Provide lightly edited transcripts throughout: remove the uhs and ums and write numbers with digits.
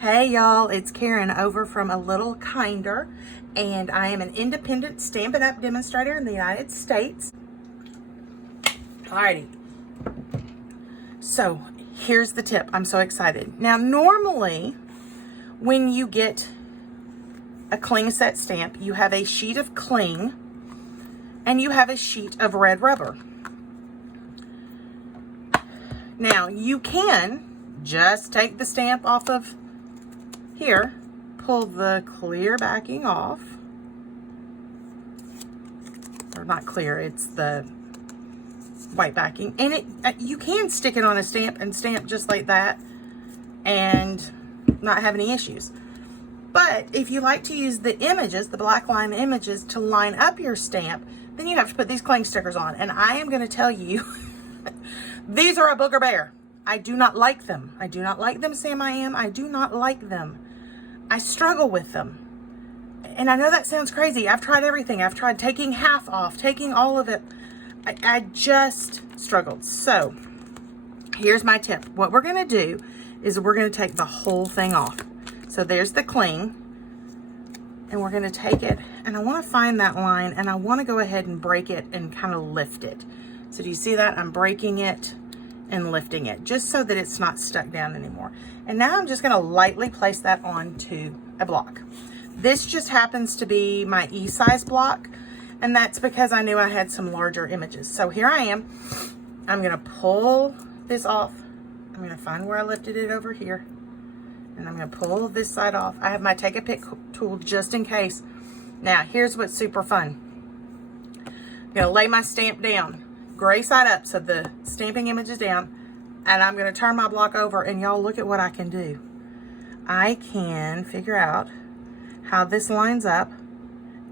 Hey y'all, it's Karen over from A Little Kinder, and I am an independent Stampin' Up demonstrator in the United States. Alrighty, so here's the tip. I'm so excited. Now normally when you get a cling set stamp, you have a sheet of cling and you have a sheet of red rubber. Now you can just take the stamp off of here, pull the clear backing off, or not clear, it's the white backing, and you can stick it on a stamp and stamp just like that and not have any issues. But if you like to use the images, the black line images, to line up your stamp, then you have to put these cling stickers on. And I am going to tell you, these are a booger bear. I do not like them. I do not like them, Sam I am. I do not like them. I struggle with them. And I know that sounds crazy. I've tried everything. I've tried taking half off, taking all of it. I just struggled. So here's my tip. What we're going to do is we're going to take the whole thing off. So there's the cling, and we're going to take it, and I want to find that line, and I want to go ahead and break it and kind of lift it. So do you see that? I'm breaking it and lifting it just so that it's not stuck down anymore. And now I'm just going to lightly place that onto a block. This just happens to be my E-size block, and that's because I knew I had some larger images. So here I am. I'm going to pull this off. I'm going to find where I lifted it over here, and I'm going to pull this side off. I have my take a pick tool just in case. Now here's what's super fun. I'm going to lay my stamp down, gray side up, so the stamping image is down, and I'm going to turn my block over, and y'all look at what I can do. I can figure out how this lines up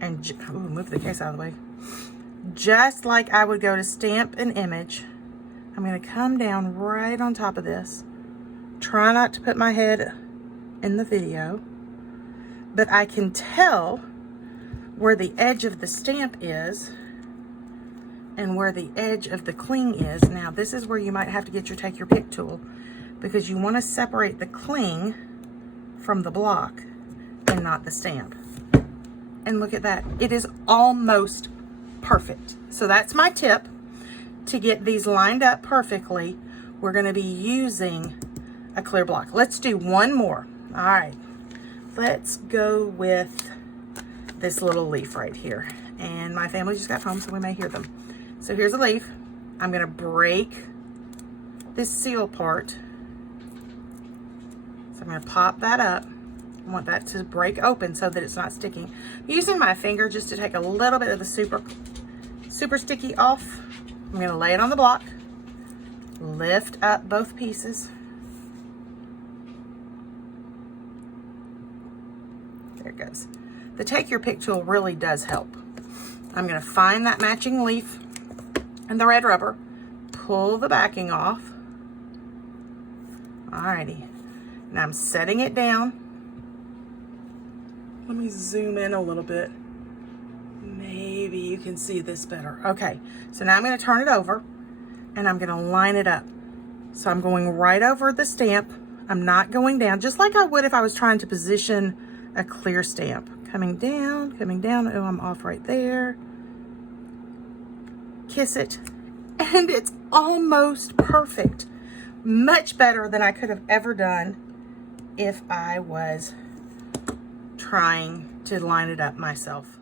and move the case out of the way. Just like I would go to stamp an image, I'm going to come down right on top of this. Try not to put my head in the video, but I can tell where the edge of the stamp is and where the edge of the cling is. Now this is where you might have to take your pick tool, because you want to separate the cling from the block and not the stamp. And look at that, it is almost perfect. So that's my tip to get these lined up perfectly. We're going to be using a clear block. Let's do one more. All right, let's go with this little leaf right here. And my family just got home, so we may hear them. So here's a leaf. I'm going to break this seal part. So I'm going to pop that up. I want that to break open so that it's not sticking. I'm using my finger just to take a little bit of the super sticky off. I'm going to lay it on the block, lift up both pieces. There it goes. The take your pick tool really does help. I'm going to find that matching leaf and the red rubber, pull the backing off. Alrighty, now I'm setting it down. Let me zoom in a little bit. Maybe you can see this better. Okay, so now I'm going to turn it over and I'm going to line it up. So I'm going right over the stamp. I'm not going down, just like I would if I was trying to position a clear stamp. Coming down, coming down. Oh, I'm off right there. Kiss it. And it's almost perfect. Much better than I could have ever done if I was trying to line it up myself.